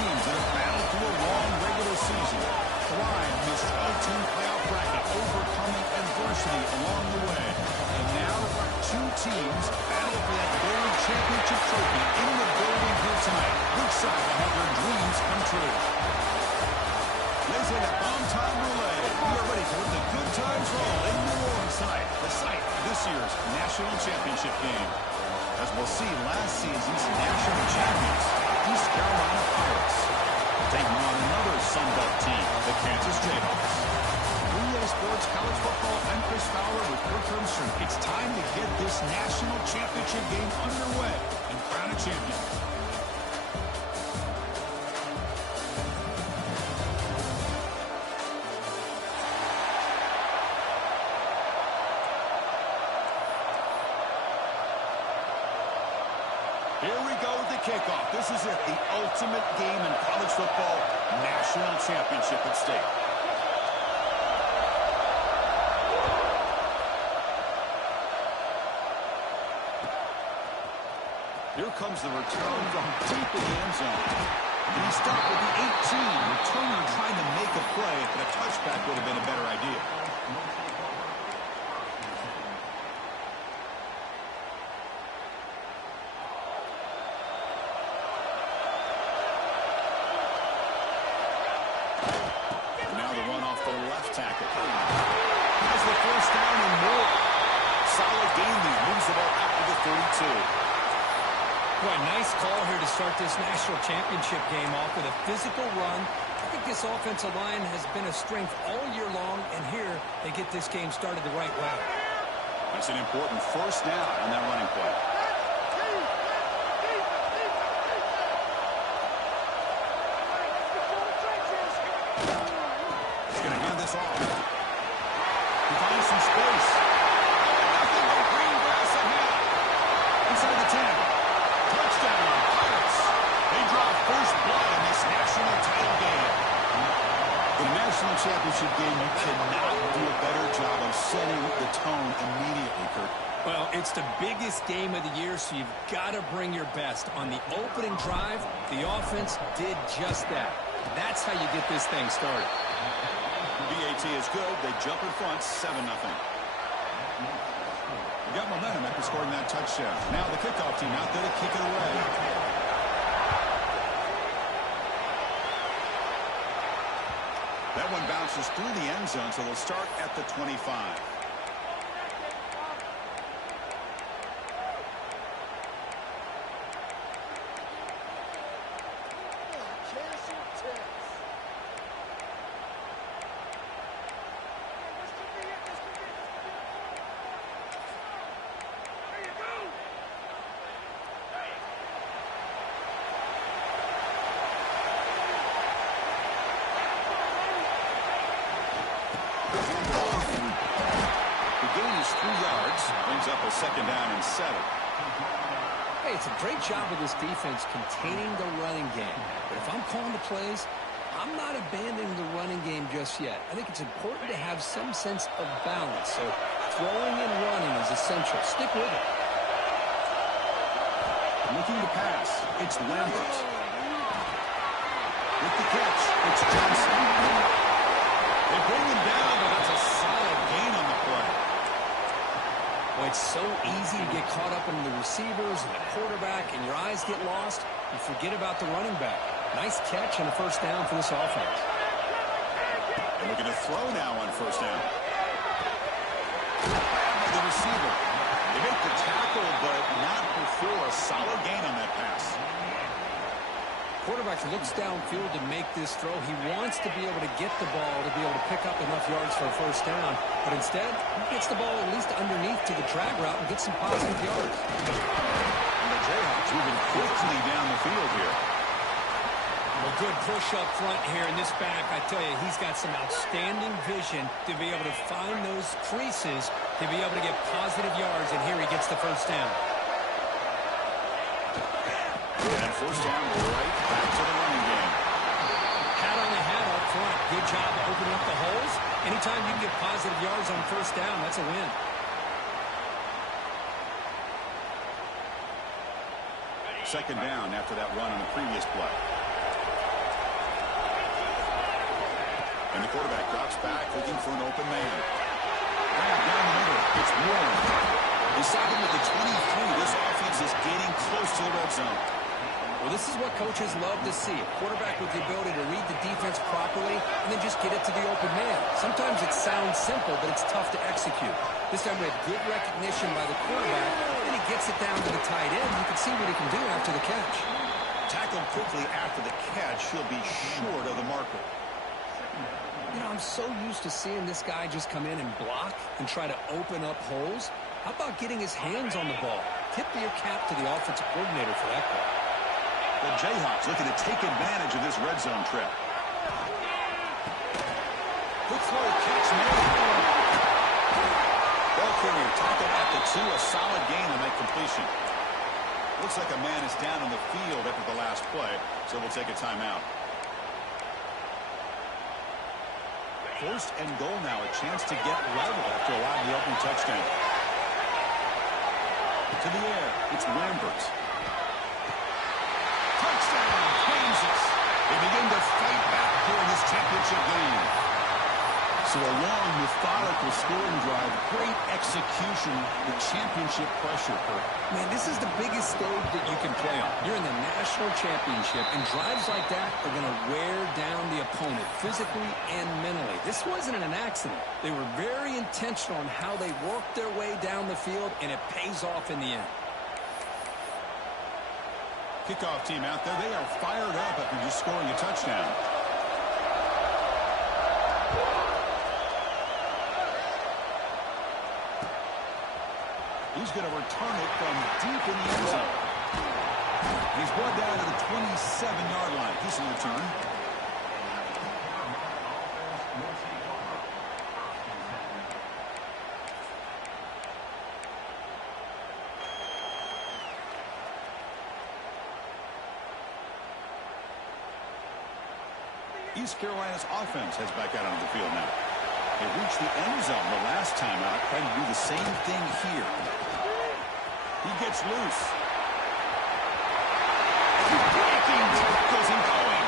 teams that have battled through a long regular season, climbed this 12-team playoff bracket, overcoming adversity along the way. And now, two teams battle for that gold championship trophy in the building here tonight. Which side will have their dreams come true? Let's hit a bomb time relay. We are ready for the good times roll in New Orleans tonight, the site of this year's national championship game. As we'll see, last season's national champions, East Carolina Pirates, taking on another Sun Belt team, the Kansas Jayhawks. EA Sports College Football, I'm Chris Fowler with Kirk Hermstrom. It's time to get this national championship game underway and crown a champion. Here we go with the kickoff. This is it, the ultimate game in college football, national championship at stake. Here comes the return from deep in the end zone. And he stopped with the 18. Returner trying to make a play, but a touchback would have been a better idea. Tackle. Has the first down and more. Solid gain lead. Moves the ball out to the 32. Boy, nice call here to start this national championship game off with a physical run. I think this offensive line has been a strength all year long, and here they get this game started the right way. That's an important first down on that running play. Off. He finds some space. Nothing but green grass ahead. Inside the 10. Touchdown, Pirates. They draw first blood in this national title game. In a national championship game, you cannot do a better job of setting the tone immediately, Kirk. Well, it's the biggest game of the year, so you've got to bring your best. On the opening drive, the offense did just that. That's how you get this thing started. BAT is good. They jump in front, 7-0. They got momentum after scoring that touchdown. Now the kickoff team out there to kick it away. That one bounces through the end zone, so they'll start at the 25. Up a second down and 7. Hey, it's a great job of this defense containing the running game. But if I'm calling the plays, I'm not abandoning the running game just yet. I think it's important to have some sense of balance. So throwing and running is essential. Stick with it. Looking to pass. It's Lambert. With the catch, it's Johnson. They bring him down, but that's a solid gain on the play. Well, it's so easy to get caught up in the receivers and the quarterback, and your eyes get lost. You forget about the running back. Nice catch and a first down for this offense. And looking to throw now on first down. The receiver. They make the tackle, but not before a solid gain on that pass. Quarterback looks downfield to make this throw. He wants to be able to get the ball to be able to pick up enough yards for a first down. But instead, he gets the ball at least underneath to the drag route and gets some positive yards. And the Jayhawks moving quickly down the field here. Well, good push up front here in this back. I tell you, he's got some outstanding vision to be able to find those creases to be able to get positive yards. And here he gets the first down. And first down right back to the running game. Hat on the hat up front. Good job of opening up the holes. Anytime you can get positive yards on first down, that's a win. Second down after that run on the previous play. And the quarterback drops back, looking for an open man. Right down the middle. It's Warren. Decided with the 23, this offense is getting close to the red zone. Well, this is what coaches love to see. A quarterback with the ability to read the defense properly and then just get it to the open man. Sometimes it sounds simple, but it's tough to execute. This time we have good recognition by the quarterback, and he gets it down to the tight end. You can see what he can do after the catch. Tackled quickly after the catch. He'll be short of the marker. You know, I'm so used to seeing this guy just come in and block and try to open up holes. How about getting his hands on the ball? Tip your cap to the offensive coordinator for that call. The Jayhawks looking to take advantage of this red zone trip. Good throw, catch made. Ball carrier tackled at the 2, a solid gain on that completion. Looks like a man is down on the field after the last play, so we'll take a timeout. First and goal now, a chance to get level after allowing the opening touchdown. To the air, it's Lambert. Touchdown, Kansas. They begin to fight back during this championship game. So a long, methodical scoring drive, great execution, the championship pressure, Kurt. Man, this is the biggest stage that you can play on. You're in the national championship, and drives like that are going to wear down the opponent physically and mentally. This wasn't an accident. They were very intentional on how they worked their way down the field, and it pays off in the end. Kickoff team out there. They are fired up after just scoring a touchdown. He's going to return it from deep in the end zone. He's brought down to the 27-yard line. This will return. East Carolina's offense heads back out onto the field now. They reached the end zone the last time out, trying to do the same thing here. He gets loose. Breaking tackles and going.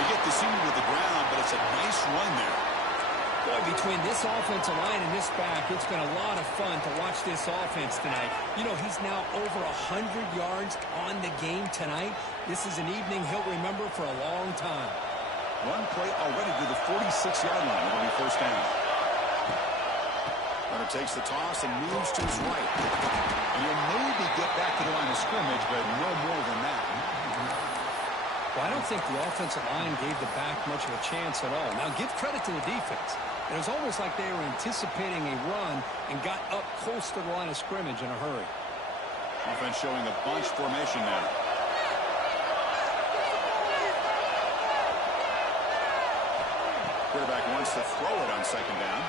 They get the senior to the ground, but it's a nice run there. Boy, between this offensive line and this back, it's been a lot of fun to watch this offense tonight. You know, he's now over 100 yards on the game tonight. This is an evening he'll remember for a long time. One play already to the 46-yard line. It'll be first down. Runner takes the toss and moves to his right. And he'll maybe get back to the line of scrimmage, but no more than that. Well, I don't think the offensive line gave the back much of a chance at all. Now, give credit to the defense. It was almost like they were anticipating a run and got up close to the line of scrimmage in a hurry. Offense showing a bunch formation now. Quarterback wants to throw it on second down.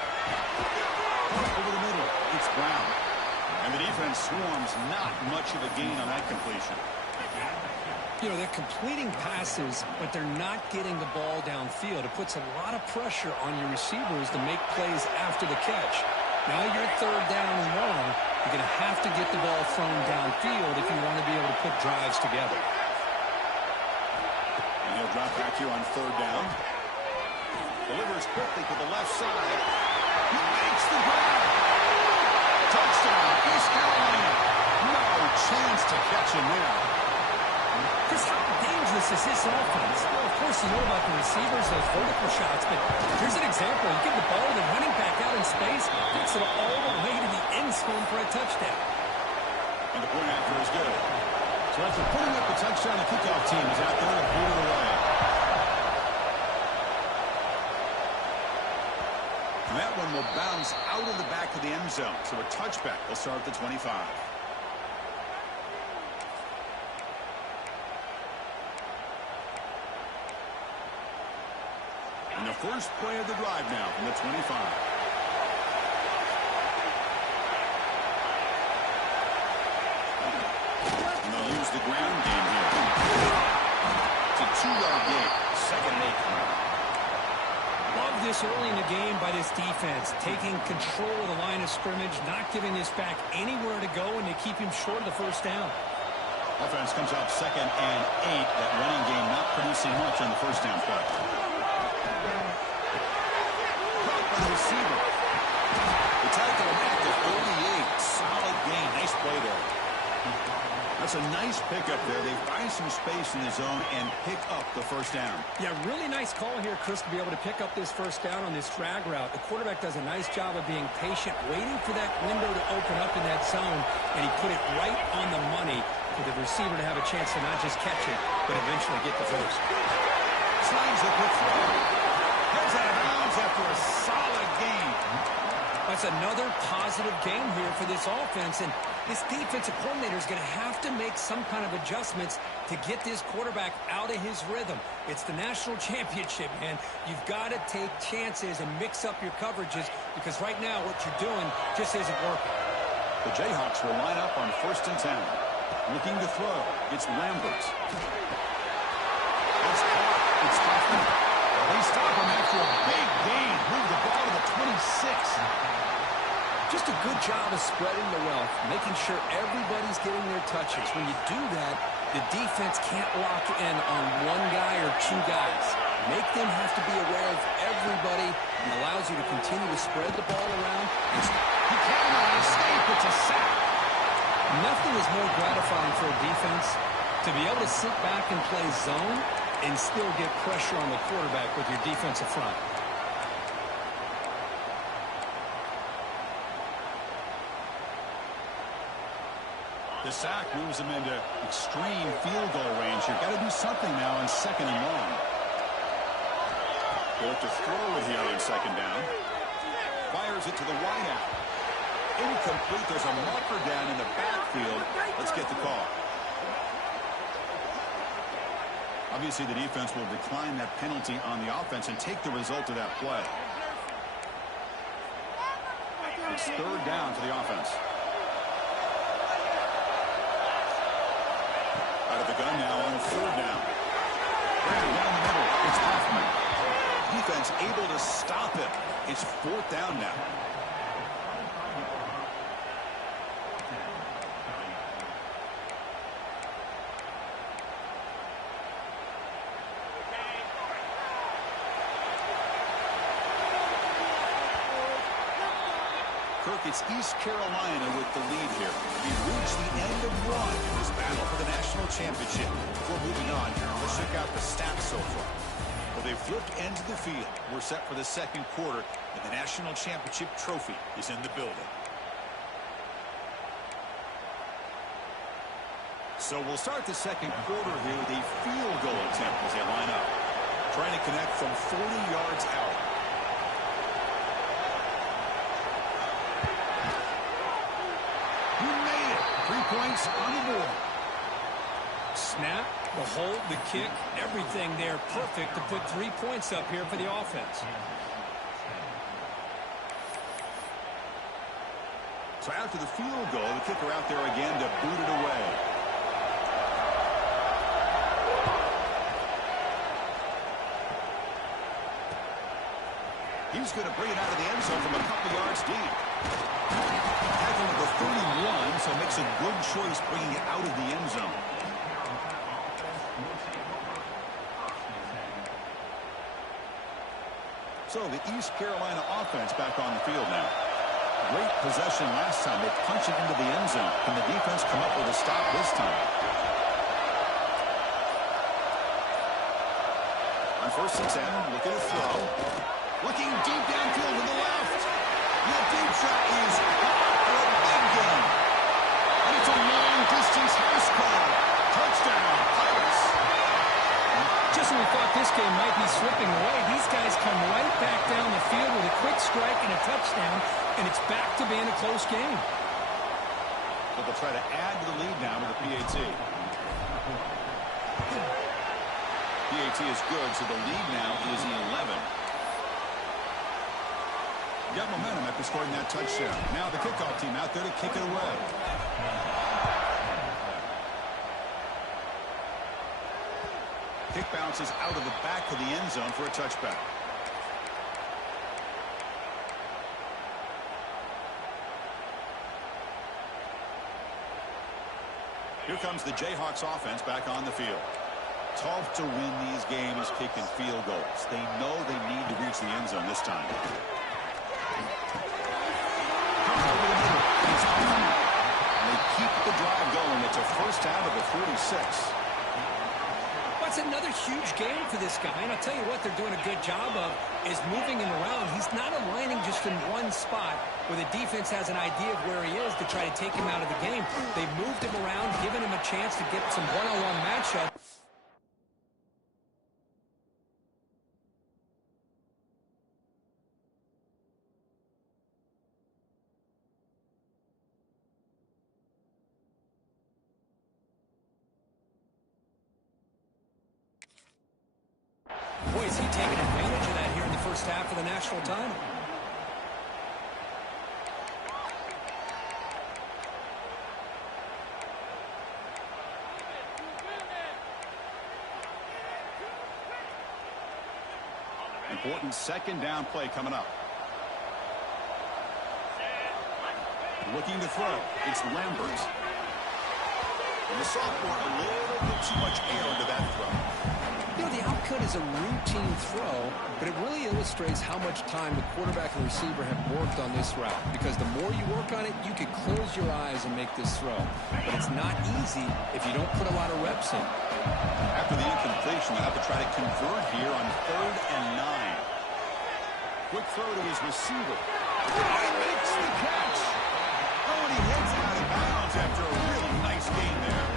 Over the middle, it's Brown. And the defense swarms, not much of a gain on that completion. You know, they're completing passes, but they're not getting the ball downfield. It puts a lot of pressure on your receivers to make plays after the catch. Now you're third down and long. You're going to have to get the ball thrown downfield if you want to be able to put drives together. And he'll drop back here on third down. Delivers quickly to the left side. He makes the grab. Touchdown, East Carolina. No chance to catch him there. Just how dangerous is this offense? Well, of course, you know about the receivers, those vertical shots, but here's an example. You give the ball to the running back out in space, takes it all the way to the end zone for a touchdown. And the point after is good. So after putting up the touchdown, the kickoff team is out there to boot it away. And that one will bounce out of the back of the end zone. So a touchback will start at the 25. And the first play of the drive now from the 25. And they'll use the ground game here. It's a 2-yard gain. Second and 8. Love this early in the game by this defense, taking control of the line of scrimmage, not giving this back anywhere to go, and they keep him short of the first down. Offense comes out second and 8. That running game not producing much on the first down play. Nice pickup there. They find some space in the zone and pick up the first down. Yeah, really nice call here, Chris, to be able to pick up this first down on this drag route. The quarterback does a nice job of being patient, waiting for that window to open up in that zone, and he put it right on the money for the receiver to have a chance to not just catch it, but eventually get the first. Slides it with throw. Heads out of bounds after a solid game. That's another positive game here for this offense, and this defensive coordinator is going to have to make some kind of adjustments to get this quarterback out of his rhythm. It's the national championship, man. You've got to take chances and mix up your coverages because right now what you're doing just isn't working. The Jayhawks will line up on 1st and 10. Looking to throw. It's Lambert. It's caught. It's Hoffman. They stop him after a big gain. Move the ball to the 26. Just a good job of spreading the wealth, making sure everybody's getting their touches. When you do that, the defense can't lock in on one guy or two guys. Make them have to be aware of everybody and allows you to continue to spread the ball around. He cannot escape. It's a sack. Nothing is more gratifying for a defense to be able to sit back and play zone and still get pressure on the quarterback with your defensive front. The sack moves him into extreme field goal range. You've got to do something now on 2nd and long. Go to throw it here on 2nd down. Fires it to the wideout. Incomplete. There's a marker down in the backfield. Let's get the call. Obviously, the defense will decline that penalty on the offense and take the result of that play. It's 3rd down for the offense. Out of the gun now on 3rd down. Down the middle. It's Hoffman. Defense able to stop it. It's 4th down now. Kirk, it's East Carolina with the lead here. We've reached the end of one in this battle for the national championship. Before moving on, let's check out the stats so far. Well, they've flipped ends of the field. We're set for the 2nd quarter, and the national championship trophy is in the building. So we'll start the 2nd quarter here with a field goal attempt as they line up. Trying to connect from 40 yards out. He made it. 3 points on the board. Snap, the hold, the kick, everything there perfect to put 3 points up here for the offense. So after the field goal, the kicker out there again to boot it away. He's going to bring it out of the end zone from a couple yards deep. Tackling at the 31, so makes a good choice bringing it out of the end zone. So the East Carolina offense back on the field now. Great possession last time. They punch it into the end zone. Can the defense come up with a stop this time? On 1st and 10, look at a throw. Looking deep downfield to the left. The deep shot is caught for a big game. And it's a long-distance house call. Touchdown, Pirates. Just when we thought this game might be slipping away, these guys come right back down the field with a quick strike and a touchdown, and it's back to being a close game. But they'll try to add to the lead now with the PAT. PAT is good, so the lead now is 11. Got momentum after scoring that touchdown. Now the kickoff team out there to kick it away. Kick bounces out of the back of the end zone for a touchback. Here comes the Jayhawks offense back on the field. Tough to win these games kicking field goals. They know they need to reach the end zone this time. They keep the drive going. It's a first down of the 46. That's another huge game for this guy. And I'll tell you what they're doing a good job of is moving him around. He's not aligning just in one spot where the defense has an idea of where he is to try to take him out of the game. They moved him around, giving him a chance to get some one-on-one matchup. Boy, is he taking advantage of that here in the first half of the national title. Important second down play coming up. Looking to throw. It's Lambert. And the sophomore, a little bit too much air into that throw. You know, the outcut is a routine throw, but it really illustrates how much time the quarterback and receiver have worked on this route. Because the more you work on it, you can close your eyes and make this throw. But it's not easy if you don't put a lot of reps in. After the incompletion, they'll have to try to convert here on 3rd and 9. Quick throw to his receiver. He makes the catch. Oh, and he heads out of bounds after a really nice game there.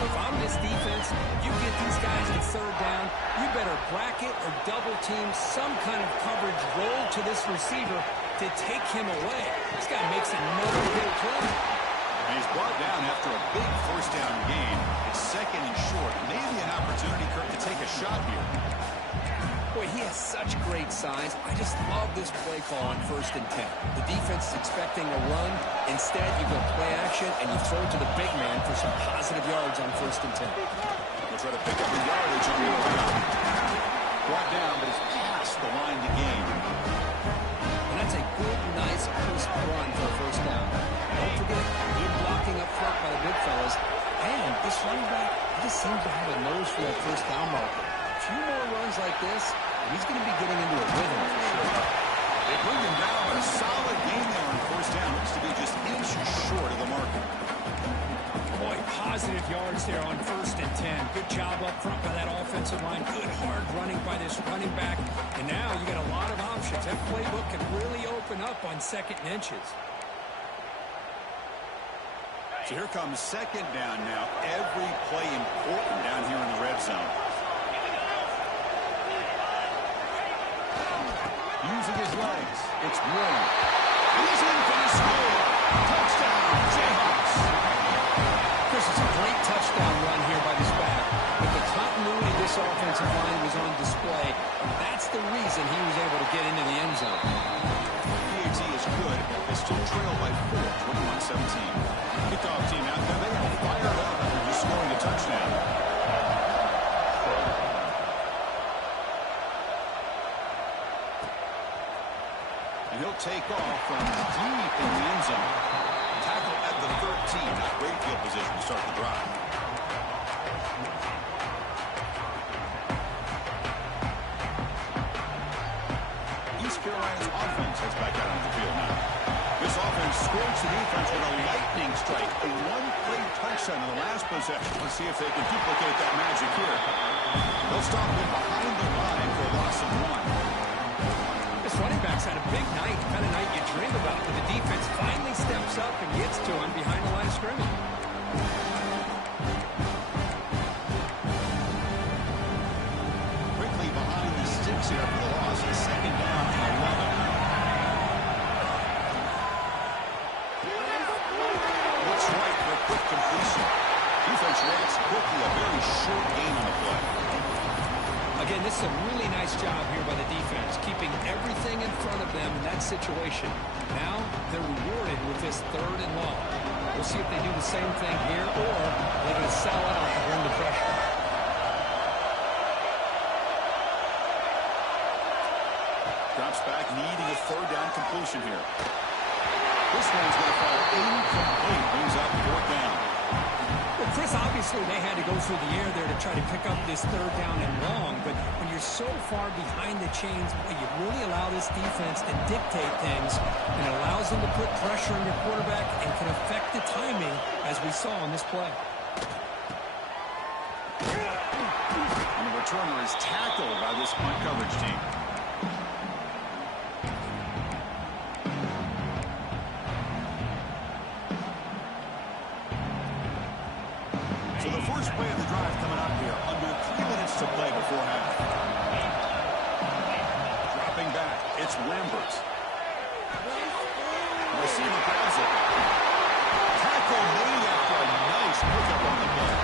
If I'm this defense, you get these guys to 3rd down, you better bracket or double team some kind of coverage roll to this receiver to take him away. This guy makes another big play. And he's brought down after a big first down gain. It's 2nd and short. Maybe an opportunity, Kirk, to take a shot here. Boy, he has such great size. I just love this play call on 1st and 10. The defense is expecting a run. Instead, you go play action, and you throw to the big man for some positive yards on 1st and 10. We'll try to pick up the yardage on the ground. Brought down, but it's past the line to gain. And that's a good, nice, crisp run for a first down. Don't forget, good blocking up front by the big fellas. And this running back, he just seems to have a nose for that first down marker. A few more runs like this, and he's going to be getting into a rhythm for sure. They bring him down, but a solid game there on 1st down. Looks to be just inches short of the marker. Boy, positive yards there on 1st and 10. Good job up front by that offensive line. Good hard running by this running back. And now you got a lot of options. That playbook can really open up on 2nd and inches. So here comes 2nd down now. Every play important down here in the red zone. Using his legs. It's Warren. He's in for the score. Touchdown, Jayhawks. Chris, it's a great touchdown run here by this back. But the continuity of this offensive line was on display. That's the reason he was able to get into the end zone. PAT is good. They still trail by 4, 21-17. Kickoff team out there. They are fired up after just scoring a touchdown. And he'll take off from deep in the end zone. Tackle at the 13. Great field position to start the drive. East Carolina's offense heads back out on the field now. This offense scorched the defense with a lightning strike. A one-play touchdown in the last possession. Let's see if they can duplicate that magic here. They'll stop him behind the line for a loss of 1. This running back's had a big night, the kind of night you dream about, but the defense finally steps up and gets to him behind the line of scrimmage. Quickly behind the sticks here for the loss. 2nd down and 11. Looks right for a quick completion. Defense reacts quickly. A very short gain on the play. Again, this is a really nice job here by the defense, keeping everything in front of them in that situation. Now they're rewarded with this 3rd and long. We'll see if they do the same thing here, or they're going to sell out and bring the pressure. Drops back, needing a 3rd down completion here. This one's going to fall incomplete. Brings up 4th down. Well, Chris, obviously they had to go through the air there to try to pick up this third down and long, but when you're so far behind the chains, boy, you really allow this defense to dictate things, and it allows them to put pressure on your quarterback and can affect the timing, as we saw on this play. And the returner is tackled by this punt coverage team. So the first play of the drive coming up here. Under 3 minutes to play before half. Dropping back, it's Lambert. The receiver grabs it. Tackle made after a nice pickup on the play.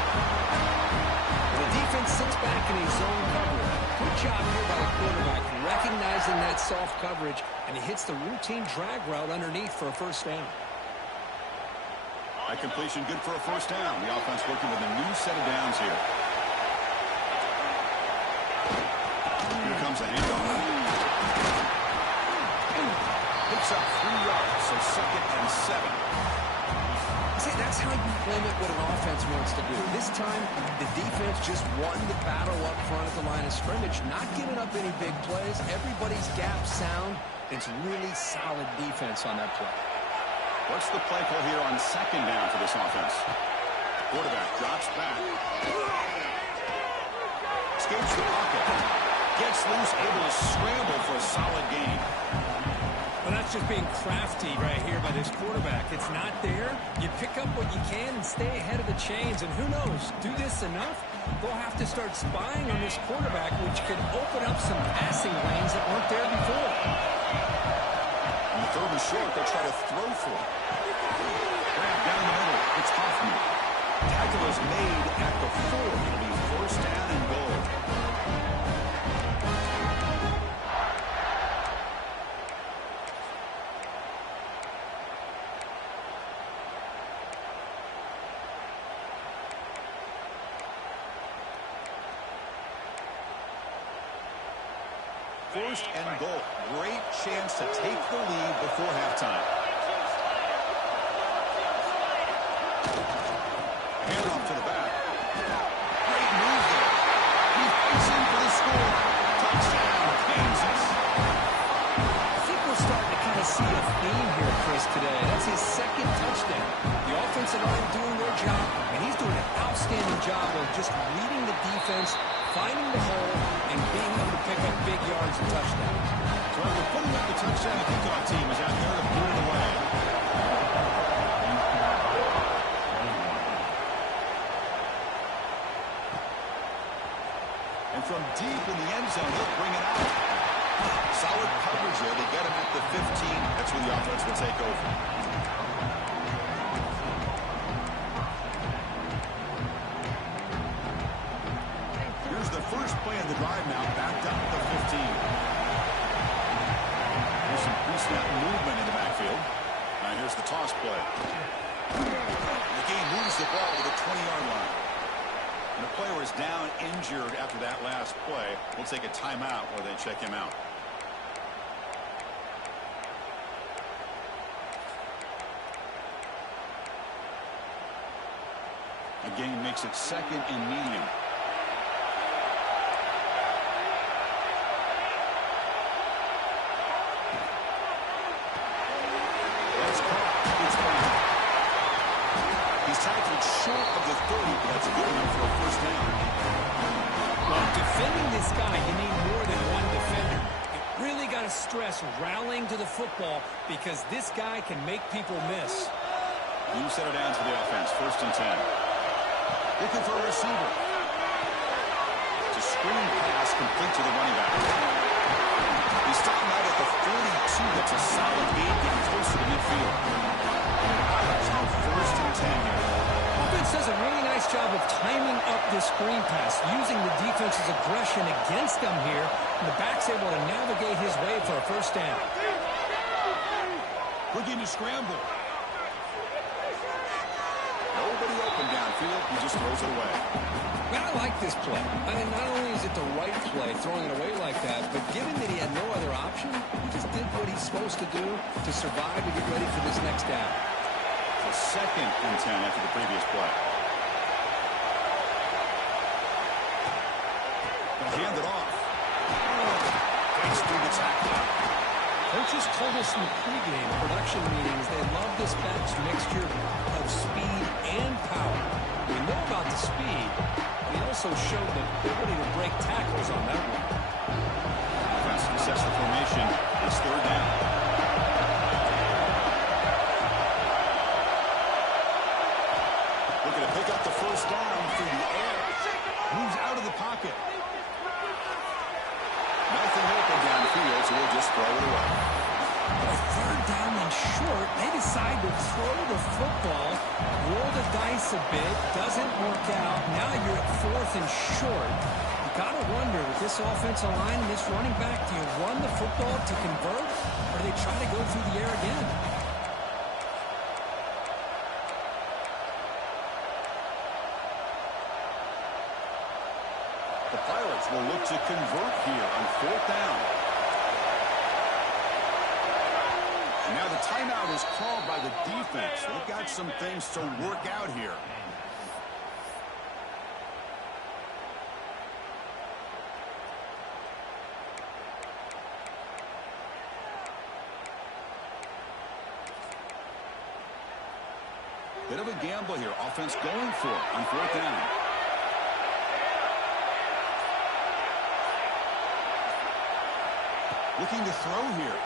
The defense sits back in a zone coverage. Good job here by the quarterback, recognizing that soft coverage, and he hits the routine drag route underneath for a first down. High completion, good for a first down. The offense working with a new set of downs here. Here comes a handoff. Picks up 3 yards, so 2nd and 7. See, that's how you limit what an offense wants to do. This time, the defense just won the battle up front at the line of scrimmage, not giving up any big plays. Everybody's gap sound. It's really solid defense on that play. What's the play call here on 2nd down for this offense? Quarterback drops back. Escapes the pocket. Gets loose, able to scramble for a solid gain. Well, that's just being crafty right here by this quarterback. It's not there. You pick up what you can and stay ahead of the chains. And who knows, do this enough, they'll have to start spying on this quarterback, which could open up some passing lanes that weren't there before. On the 3rd and short, they'll try to throw for it. Grab down the middle. It's Hoffman. Tackle is made at the 4. It'll be first down and goal. First and goal. Great chance to take the lead before halftime. Hand off to the back. Great move there. He fights in for the score. Touchdown, Kansas. I think we're starting to kind of see a theme here, Chris, today. That's his 2nd touchdown. The offensive line doing their job, and he's doing an outstanding job of just reading the defense, finding the hole, and being able to pick up big yards and touchdowns. Well, we're putting up the touchdown. The kickoff team is out there to put it away. And from deep in the end zone, he'll bring it out. Solid coverage there. They get him at the 15. That's where the offense will take over. Here's the first play of the drive now, backed up at the 15. There's some pre-snap movement in the backfield. And here's the toss play. The game moves the ball to the 20-yard line. And the player is down injured after that last play. We'll take a timeout while they check him out. The game makes it 2nd and medium. That's caught. It's Brown. He's tackled short of the 30, but that's good enough for a first down. Well, defending this guy, you need more than one defender. You really got to stress rallying to the football because this guy can make people miss. New set of downs for the offense. 1st and 10. Looking for a receiver. It's a screen pass complete to the running back. He's starting out at the 42. That's a solid gain, getting closer to midfield. That's now 1st and 10 here. Offense does a really nice job of timing up this screen pass, using the defense's aggression against them here, and the back's able to navigate his way for a first down. Looking to scramble. Nobody open downfield. He just throws it away. Man, I like this play. I mean, not only is it the right play, throwing it away like that, but given that he had no other option, he just did what he's supposed to do to survive and get ready for this next down. So 2nd and 10 after the previous play. it off. Breaks through the tackle. Coaches told us in the pregame production meetings they love this back's mixture of speed and power. We know about the speed, but he also showed the ability to break tackles on that one. Offense resets the formation. It's third down. Looking to pick up the first down through the air. Moves out of the pocket. Nothing open downfield, so we'll just throw it away. Well, third down and short, they decide to throw the football, roll the dice a bit, doesn't work out. Now you're at fourth and short. You got to wonder, with this offensive line and this running back, do you run the football to convert, or do they try to go through the air again? The Pirates will look to convert here on fourth down. Now the timeout is called by the defense. They've got some things to work out here. Bit of a gamble here. Offense going for it on fourth down. Looking to throw here.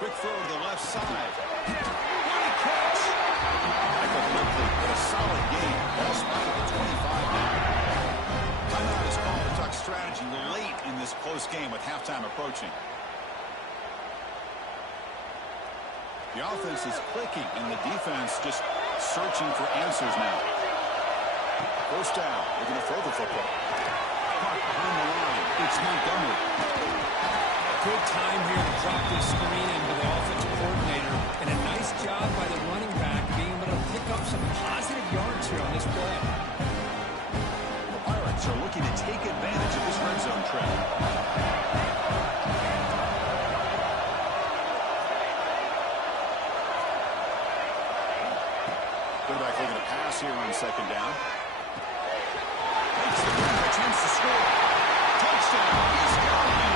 Quick throw to the left side. What a catch! Back up quickly, but a solid game. Ball spotted at 25 now. Timeout is called to talk strategy late in this close game with halftime approaching. The offense is clicking, and the defense just searching for answers now. First down. They're going to throw the football. Caught behind the line. It's Montgomery. Good time here to drop this screen into the offensive coordinator, and a nice job by the running back being able to pick up some positive yards here on this play. The Pirates are looking to take advantage of this red zone trap. Quarterback looking to pass here on second down. Makes a chance to score. Touchdown. He's got it.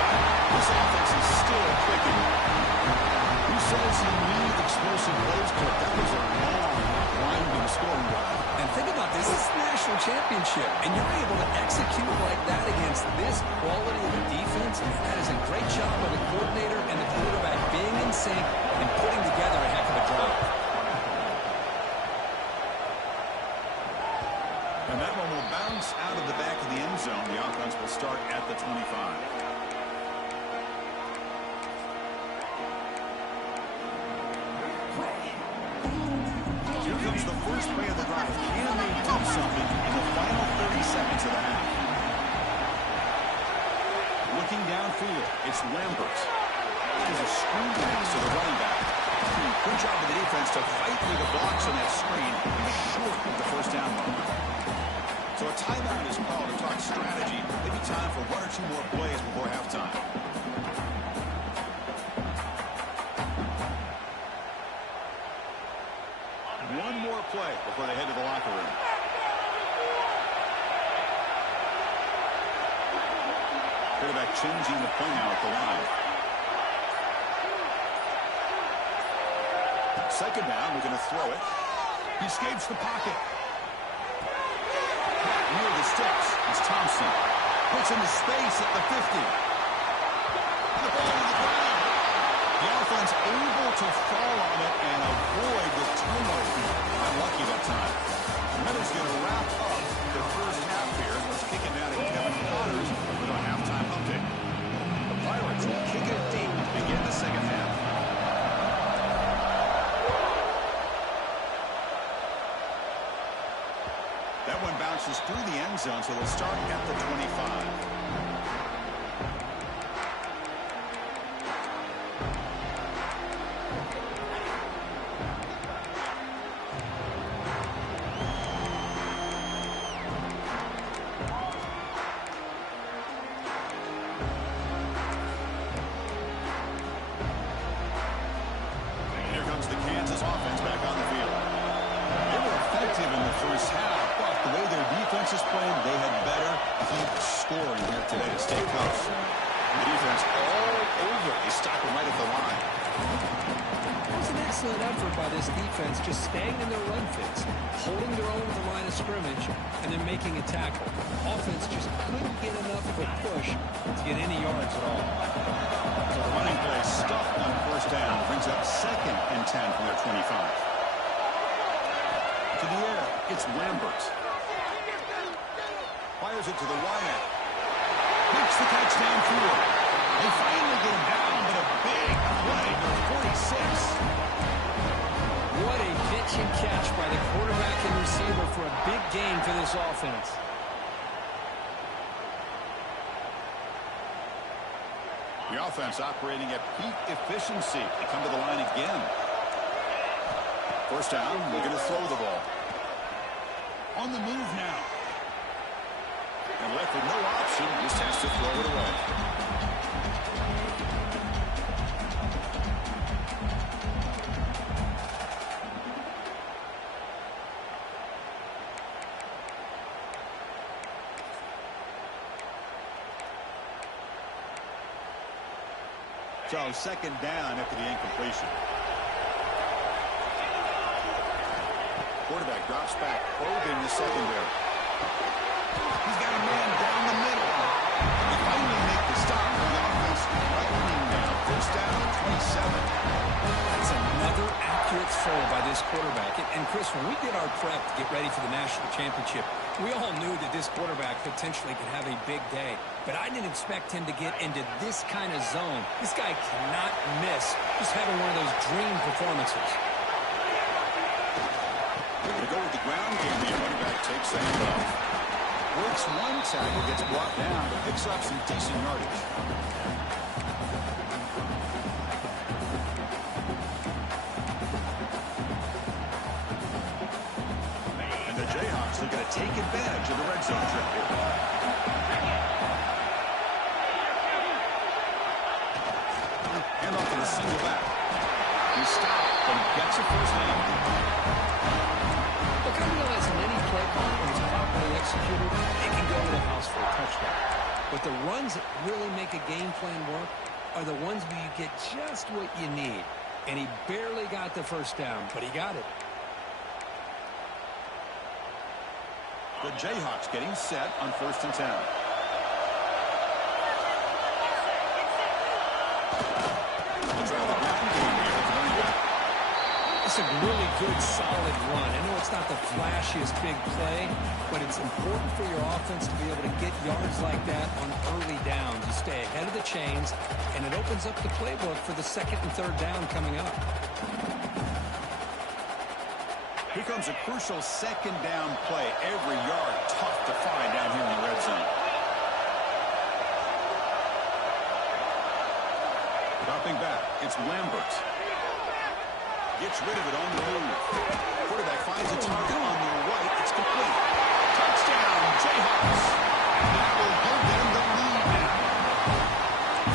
This offense is still clicking. Who says you need explosive plays, Kirk? That was a long, winding scoring drive. And think about this. This is the national championship, and you're able to execute like that against this quality of a defense. That is a great job by the coordinator and the quarterback being in sync and putting together a heck of a drive. And that one will bounce out of the back of the end zone. The offense will start at the 25. Here comes the first play of the drive. Can they do something in the final 30 seconds of the half? Looking downfield, it's Lambert. There's a screen pass to the running back. Good job of the defense to fight through the blocks on that screen. Short of the first down mark. So a timeout is called to talk strategy. Maybe time for one or two more plays before halftime. One more play before they head to the locker room. Quarterback changing the play now at the line. Second down, we're going to throw it. He escapes the pocket. Near the sticks, it's Thompson. Puts into space at the 50. The ball to the ground. The offense able to fall on it and avoid the turnover. Unlucky that time. And that is going to wrap up the first half here. Let's kick it down to Kevin Connors with our halftime update. The Pirates will kick it deep to begin the second half. That one bounces through the end zone, so they'll start at the 25. Here comes the Kansas offense back on the field. They were effective in the first half, but the way their defense is playing, they had better keep score close. The defense all over. They stop him right at the line. It was an excellent effort by this defense, just staying in their run fits, holding their own at the line of scrimmage, and then making a tackle. Offense just couldn't get enough of a push to get any yards at all. So the running play stuffed on first down. Brings up 2nd and 10 from their 25. To the air, it's Lambert. Fires it to the wide. Makes the touchdown through it. They finally get him down, but a big play for 46. What a pitch and catch by the quarterback and receiver for a big gain for this offense. The offense operating at peak efficiency. They come to the line again. First down, they're going to throw the ball. On the move now. And left with no option, just has to throw it away. So 2nd down after the incompletion. Quarterback drops back, probing the secondary. He's got a man down the middle. They finally make the stop for the offense. Lightning down. First down, 27. That's another accurate throw by this quarterback. And Chris, when we did our prep to get ready for the national championship, we all knew that this quarterback potentially could have a big day. But I didn't expect him to get into this kind of zone. This guy cannot miss just having one of those dream performances. They're going to go with the ground game. The running back takes the handoff. Works one tackle, gets brought down, but picks up some decent yardage. And the Jayhawks are going to take advantage of the red zone trip here. Handoff to the single back. He stopped, but he gets a first down. Look, I realize in any play call, when it's properly executed, it can go to the house for a touchdown. But the runs that really make a game plan work are the ones where you get just what you need. And he barely got the first down, but he got it. The Jayhawks getting set on 1st and 10. It's a really good, solid run. I know it's not the flashiest big play, but it's important for your offense to be able to get yards like that on early downs. You stay ahead of the chains, and it opens up the playbook for the 2nd and 3rd down coming up. Here comes a crucial 2nd down play. Every yard tough to find down here in the red zone. Dropping back, it's Lambert. Gets rid of it on the move. Quarterback finds a target on the right. It's complete. Touchdown, Jayhawks. And that will give them the lead now.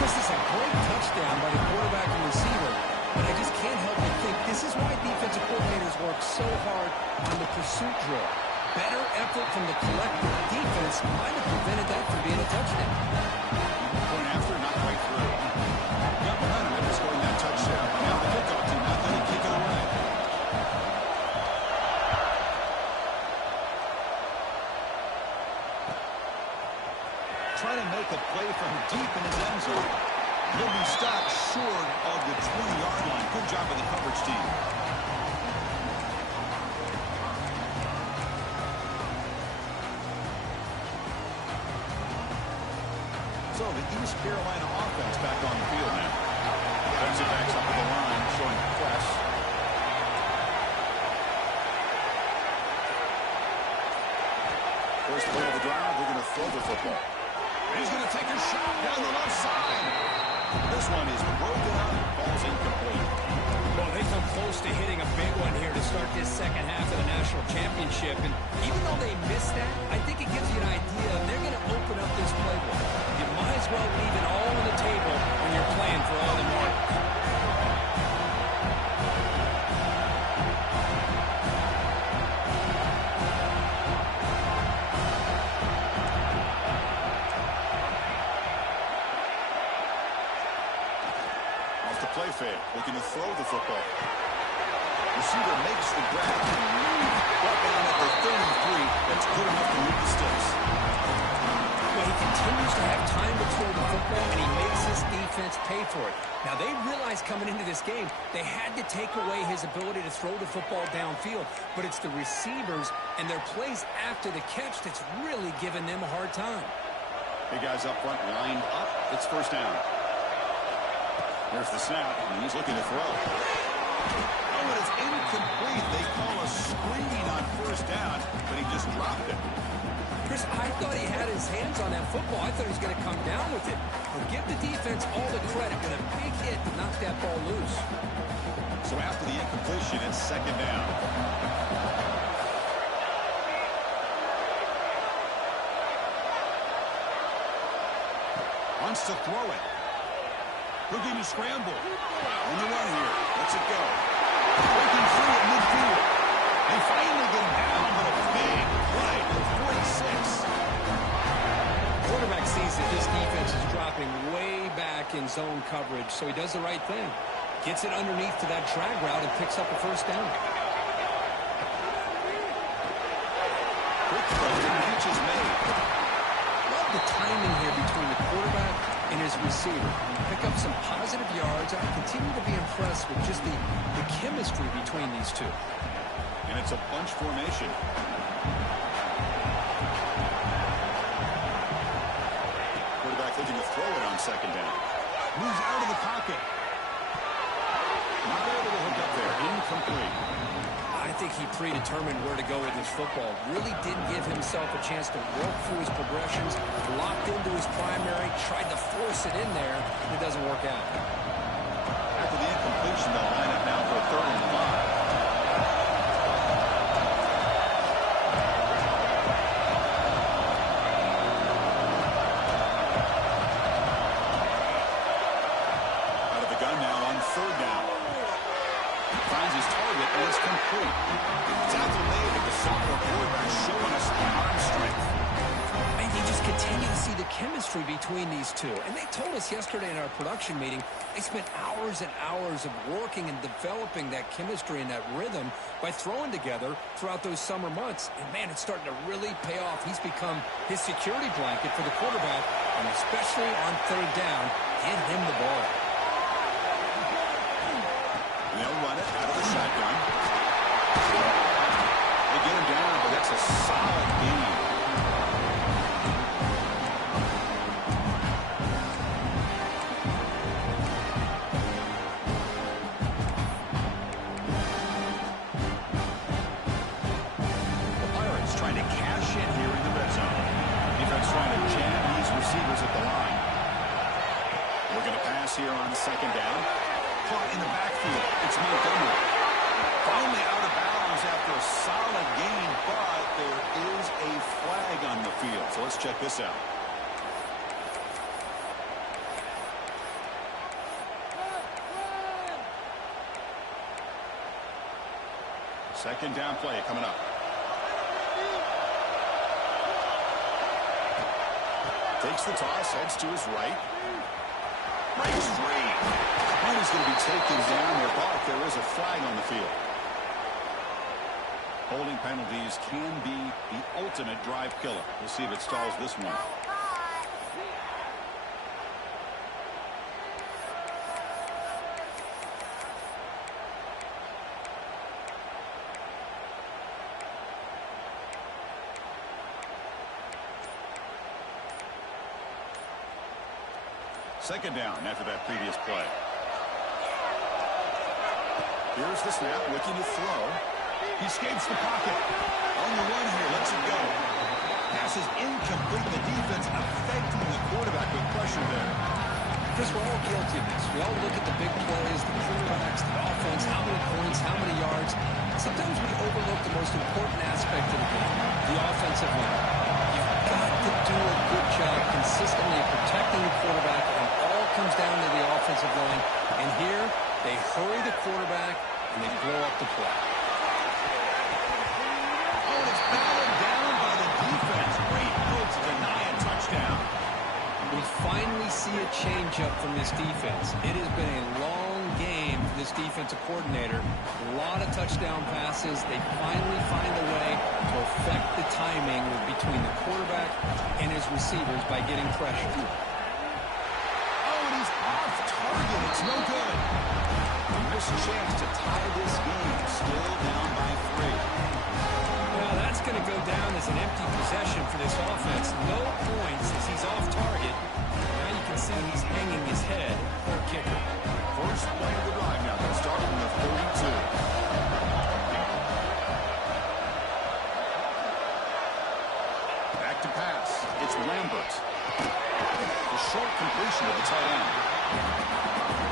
This is a great touchdown by the quarterback and receiver, but I just can't help but think this is why defensive coordinators work so hard on the pursuit drill. Better effort from the collective defense might have prevented that from being a touchdown. Point after, not quite through. Got behind him after scoring that touchdown. Now the kickoff team not going to kick it away. Trying to make a play from deep in his end zone. He'll be stopped short of the 20-yard line. Good job by the coverage team. So the East Carolina offense back on the field now. Defensive backs up to the line, showing press. First play of the drive, they're going to throw the football. He's going to take a shot down the left side. This one is broken up. Ball's incomplete. Well, they come close to hitting a big one here to start this 2nd half of the national championship. And even though they missed that, I think it gives you an idea they're going to open up this playbook. You might as well leave it all on the table when you're playing for all the marks. Off the play fake, looking to throw the football. Receiver makes the grab. Brought down at the 33. That's good enough to move the sticks. Well, he continues to have time to throw the football, and he makes his defense pay for it. Now, they realized coming into this game, they had to take away his ability to throw the football downfield. But it's the receivers and their plays after the catch that's really giving them a hard time. Big guys up front lined up. It's first down. There's the snap, and he's looking to throw. Oh, and it's incomplete. They call a screen on first down, but he just dropped it. Chris, I thought he had his hands on that football. I thought he was going to come down with it. But give the defense all the credit with a big hit to knock that ball loose. So after the incompletion, it's second down. Wants to throw it. Looking to scramble. On the run here. Lets it go. Breaking free at midfield. They finally get him down, but a big play at 46. Quarterback sees that this defense is dropping way back in zone coverage, so he does the right thing. Gets it underneath to that drag route and picks up a first down. Quick throw and reach is made. Love the timing here between the quarterback and his receiver. Pick up some positive yards. I continue to be impressed with just the chemistry between these two. And it's a bunch formation. Quarterback looking to throw it on second down. Moves out of the pocket. Not able to hook up there. Incomplete. I think he predetermined where to go with his football. Really didn't give himself a chance to work through his progressions. Locked into his primary. Tried to force it in there. And it doesn't work out. After the incompletion, they'll line up now for a 3rd and 5. Tackle made, but the sophomore quarterback showing us the arm strength. And you just continue to see the chemistry between these two. And they told us yesterday in our production meeting, they spent hours and hours of working and developing that chemistry and that rhythm by throwing together throughout those summer months. And, man, it's starting to really pay off. He's become his security blanket for the quarterback, and especially on 3rd down, get him the ball. And they'll run it out of the shotgun. They get him down, but that's a solid gain. The Pirates trying to cash in here in the red zone. Defense trying to jam these receivers at the line. We're going to pass here on second down. Caught in the backfield. It's Montgomery. Finally out of bounds after a solid gain, but there is a flag on the field. So let's check this out. Second down play coming up. Takes the toss, heads to his right. Breaks free. And he's going to be taken down there, but there is a flag on the field. Holding penalties can be the ultimate drive killer. We'll see if it stalls this one. Second down after that previous play. Here's the snap, looking to throw. He escapes the pocket. On the run here, lets it go. Pass is incomplete. The defense affecting the quarterback with pressure there. Chris, we're all guilty of this. We all look at the big plays, the quarterbacks, the offense, how many points, how many yards. Sometimes we overlook the most important aspect of the game, the offensive line. You've got to do a good job consistently protecting the quarterback, and it all comes down to the offensive line. And here, they hurry the quarterback, and they blow up the play. Oh, it's battled down by the defense. Great move to deny a touchdown. We finally see a change-up from this defense. It has been a long game for this defensive coordinator. A lot of touchdown passes. They finally find a way to affect the timing between the quarterback and his receivers by getting pressure. Oh, and he's off target. It's no good. A missed chance to tie this game. Still down by 3. Well, that's going to go down as an empty possession for this offense. No points as he's off target. Now you can see he's hanging his head for a kicker. First play of the drive now. They'll start from the 32. Back to pass. It's Lambert. The short completion of the tight end.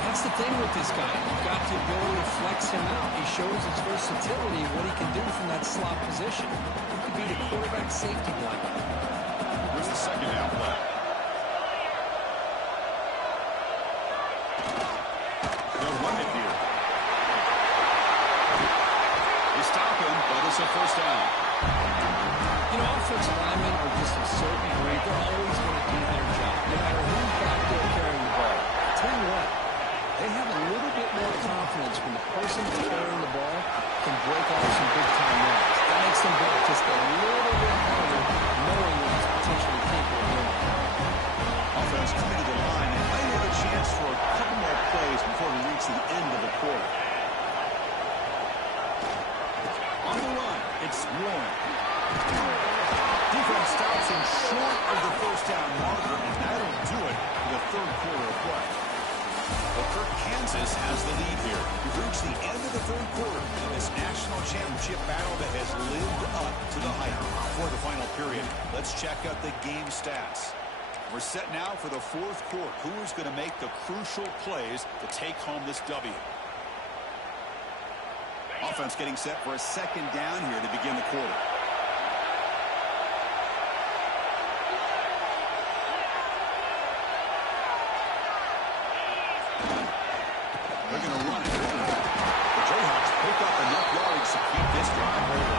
That's the thing with this guy. You've got the ability to flex him out. He shows his versatility and what he can do from that slot position. He could be the quarterback safety blanket. Here's the second down play. They'll run it here. They stop him, but it's a first down. You know, offensive linemen are just a certain breed. They're always going to do their job, no matter who's back there carrying the ball. I'll tell you what, they have a little bit more confidence when the person carrying the ball can break off some big-time runs. That makes them work just a little bit harder, knowing what he's potentially capable of doing. Offense coming to the line. They might have a chance for a couple more plays before we reach the end of the quarter. On the run, it's Warren. Defense stops him short of the first down marker, and that'll do it for the third quarter of play. Well, Kirk, Kansas has the lead here. We've reached the end of the third quarter in this national championship battle that has lived up to the hype. For the final period, let's check out the game stats. We're set now for the fourth quarter. Who is going to make the crucial plays to take home this W? Offense getting set for a second down here to begin the quarter. They're going to run it. The Jayhawks pick up enough yards to keep this drive over.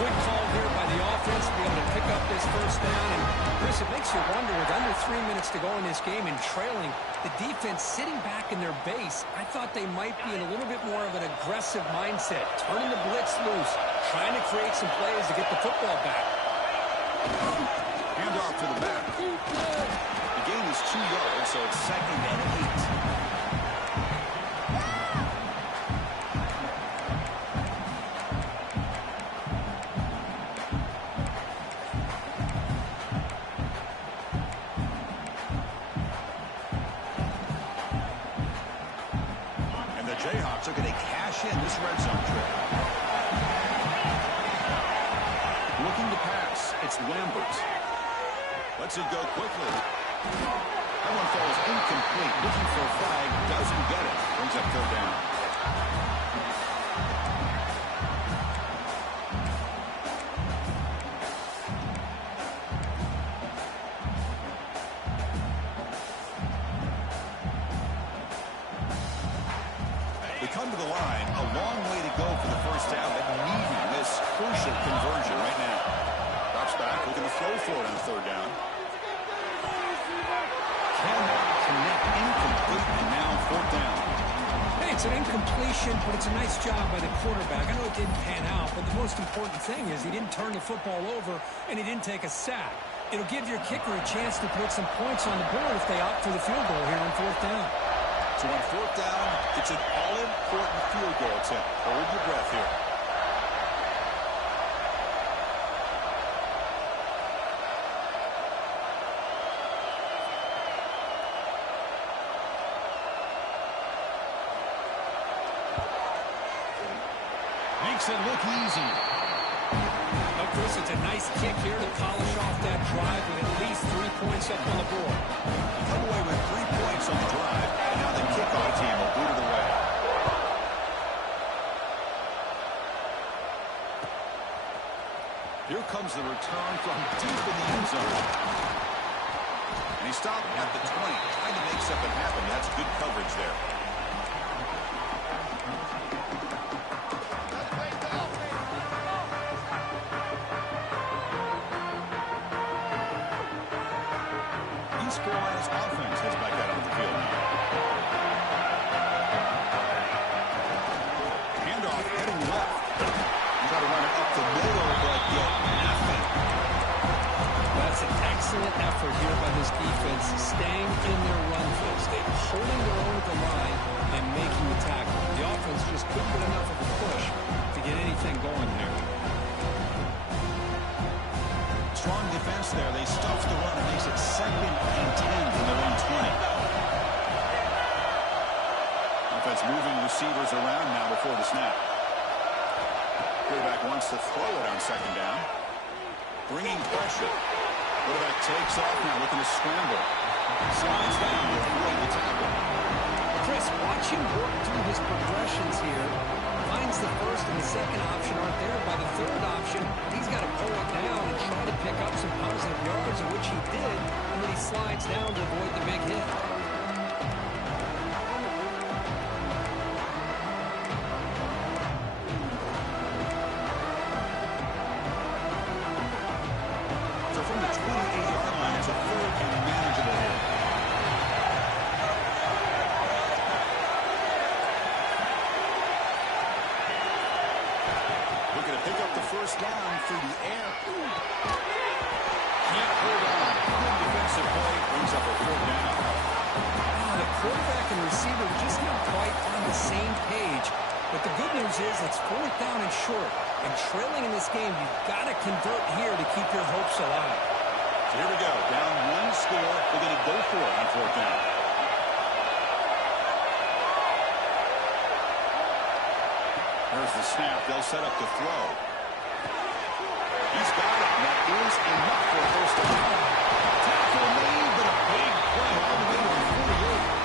Good call here by the offense to be able to pick up this first down. And, Chris, it makes you wonder, with under 3 minutes to go in this game and trailing, the defense sitting back in their base, I thought they might be in a little bit more of an aggressive mindset, turning the blitz loose, trying to create some plays to get the football back. Handoff to the back. The gain is 2 yards, so it's second and 8. Jayhawks are going to cash in this red zone trip. Looking to pass. It's Lambert. Lets it go quickly. That one falls incomplete. Looking for a flag. Doesn't get it. Brings up third down. They come to the line, a long way to go for the first down, but needing this crucial conversion right now. Drops back, looking to throw for it on third down. Cannot connect, incomplete, and now fourth down. Hey, it's an incompletion, but it's a nice job by the quarterback. I know it didn't pan out, but the most important thing is he didn't turn the football over, and he didn't take a sack. It'll give your kicker a chance to put some points on the board if they opt for the field goal here on fourth down. So on fourth down, it's an all-important field goal attempt. Hold your breath here. Makes it look easy. Of course, it's a nice kick here to polish off that drive with at least 3 points up on the board. Come away with 3 points on the drive, and now the kickoff team will boot it away. Here comes the return from deep in the end zone. And he stopped at the 20, trying to make something happen. That's good coverage there. East Carolina's offense has back out on the field now. excellent effort here by this defense, staying in their run phase, holding their own at the line and making the tackle. The offense just couldn't get enough of a push to get anything going there. Strong defense there. They stuff the run. It makes it 2nd and 10 from their own 20. Offense moving receivers around now before the snap. Quarterback wants to throw it on 2nd down. Bringing pressure. Quarterback takes off now, looking to scramble. Slides down to avoid the tackle. Chris, watch him work through his progressions here. Finds the first and the second option aren't there. By the third option, he's got to pull it down and try to pick up some positive yards, of which he did, and then he slides down to avoid the big hit. So from the 28-yard line, it's a 3rd and manageable hit. Looking to pick up the 1st down through the air. Can't hold on. Good defensive play. Brings up a 4th down. The quarterback and receiver just not quite on the same page. But the good news is it's 4th down and short. And trailing in this game, you've got to convert here to keep your hopes alive. So here we go. Down 1 score. They're going to go for it on 4th down. There's the snap. They'll set up the throw. He's got it. That is enough for a 1st down. Tackle made, but a big play all the way to the 48.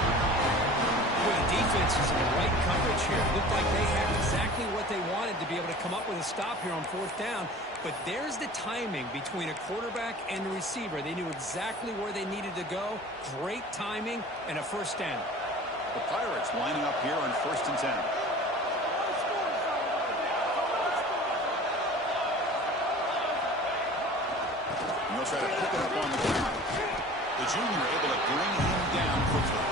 Well, the defense is in the right coverage here. Looked like they had exactly what they wanted to be able to come up with a stop here on 4th down. But there's the timing between a quarterback and the receiver. They knew exactly where they needed to go. Great timing and a 1st down. The Pirates lining up here on 1st and 10. And they'll try to pick it up on the ground. The junior able to bring him down quickly.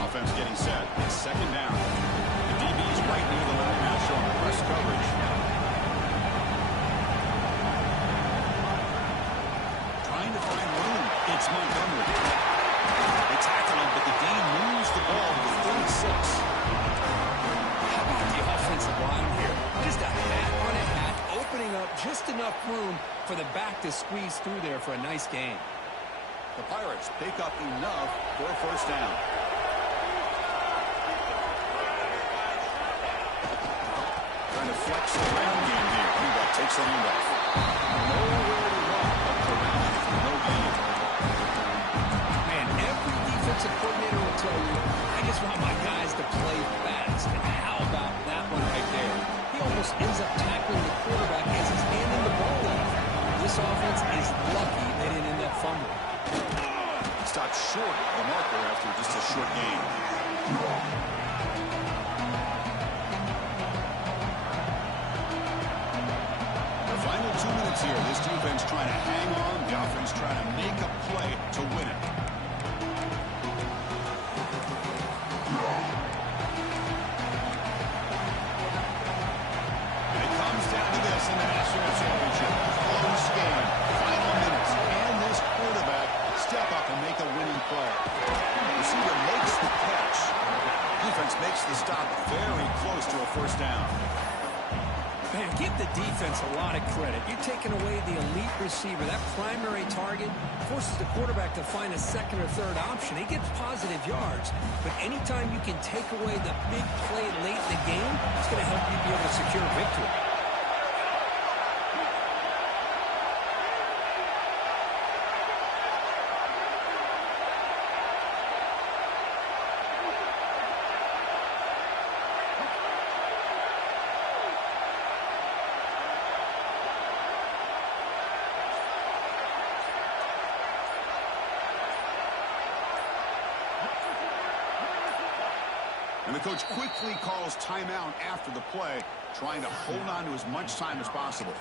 Offense getting set. It's 2nd down. The DB's right near the line now, showing press coverage. Trying to find room. It's Montgomery. They tackle him, but the gain moves the ball to the 36. How about the offensive line here? Just a hat on a hat, opening up just enough room for the back to squeeze through there for a nice gain. The Pirates pick up enough for a 1st down. Trying to flex the ground game here. Quarterback takes the handoff. Nowhere to run up the ground for no gain. Man, every defensive coordinator will tell you, I just want my guys to play fast. And how about that one right there? He almost ends up tackling the quarterback as he's handing the ball off. This offense is lucky they didn't end up fumbling. Stopped short of the marker after just a short game. The final 2 minutes here. This defense trying to hang on. The offense trying to make a play to win it. And it comes down to this in the national championship. Close game. Final minutes. And this quarterback step up and make a winning play. Receiver makes the catch. Defense makes the stop very close to a 1st down. Man, give the defense a lot of credit. You're taking away the elite receiver. That primary target forces the quarterback to find a 2nd or 3rd option. He gets positive yards. But anytime you can take away the big play late in the game, it's going to help you be able to secure victory. And the coach quickly calls timeout after the play, trying to hold on to as much time as possible.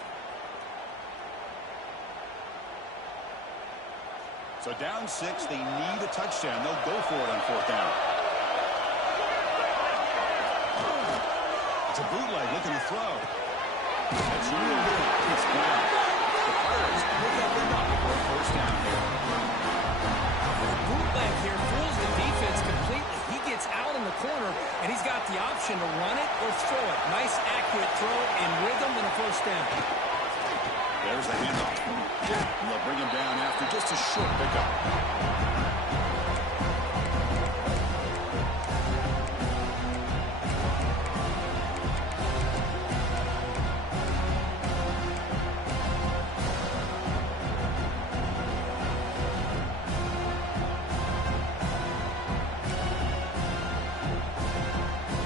So down 6, they need a touchdown. They'll go for it on 4th down. It's a bootleg looking to throw. That's real good. It's down. The Pirates pick up enough for a first down here. The bootleg here fools the defense completely. He gets out in the corner, and he's got the option to run it or throw it. Nice, accurate throw in rhythm and a first down. There's the handoff. And they'll bring him down after just a short pickup.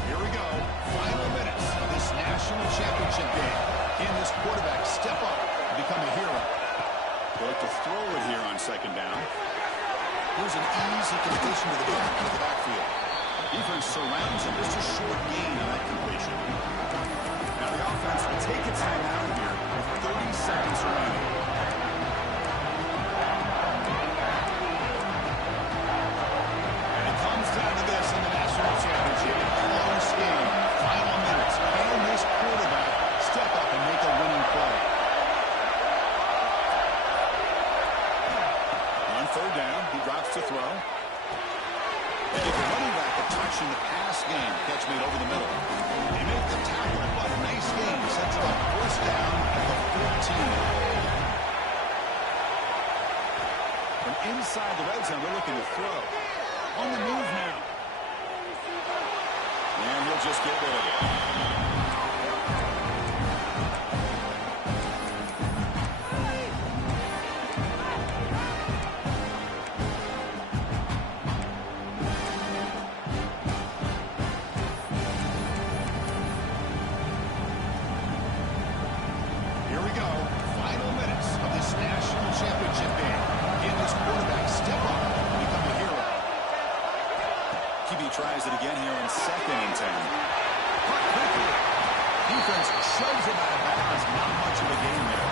Here we go. Final minutes of this national championship game. Can this quarterback step up and become a hero? They'll look to throw it here on second down. Here's an easy completion to the backfield. Defense surrounds him. Just a short gain on that completion. Now the offense will take a timeout here with 30 seconds remaining. And it comes down to this in the national championship. Close game. Final minutes. Can this quarterback step up and make a winning play? On third down, he drops to throw. They give the running back a touch in the pass game. Catch made over the middle. They make the tackle, but a nice game. Sets up first down at the 14. From inside the red zone, they're looking to throw. On the move now. And he'll just get rid of it. Here we go. Final minutes of this national championship game. Can this quarterback step up and become a hero? QB tries it again here on 2nd and 10. Caught quickly. Defense shoves him out of bounds. Not much of a game there.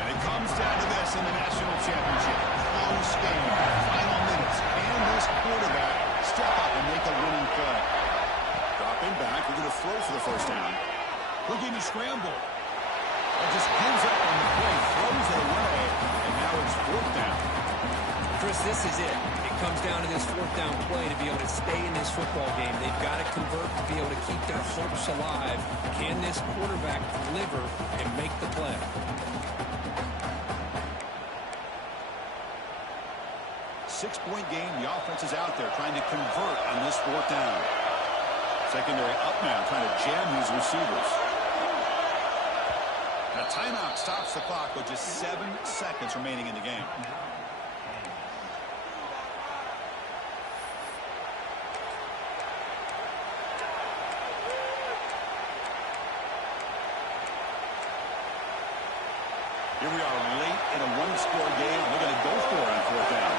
And it comes down to this in the national championship. Close game. Final minutes. Can this quarterback step up and make a winning play? Dropping back. We're going to throw for the first down. Looking to scramble. And just gives up on the play. Throws it away. And now it's 4th down. Chris, this is it. It comes down to this 4th down play to be able to stay in this football game. They've got to convert to be able to keep their hopes alive. Can this quarterback deliver and make the play? Six-point game. The offense is out there trying to convert on this 4th down. Secondary up now, trying to jam these receivers. And a timeout stops the clock with just 7 seconds remaining in the game. Here we are late in a one-score game. They're going to go for it on 4th down.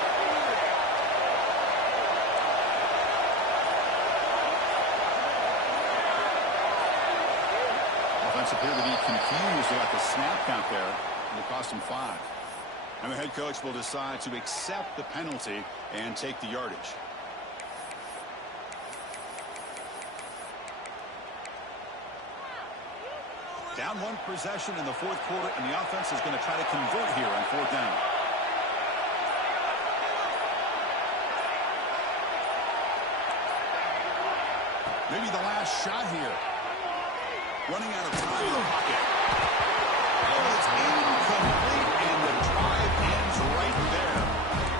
Offense appear to be confused about the snap count there. It'll cost him 5. And the head coach will decide to accept the penalty and take the yardage. Down 1 possession in the 4th quarter, and the offense is going to try to convert here on 4th down. Maybe the last shot here. Running out of time in the pocket. Oh, it's incomplete, and the drive ends right there.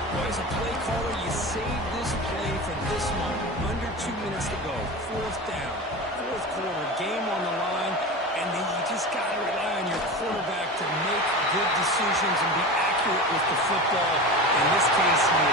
Boy, as a play caller, you save this play for this moment. Under 2 minutes to go. 4th down. 4th quarter. Game on the line. And then you just got to rely on your quarterback to make good decisions and be accurate with the football. In this case, he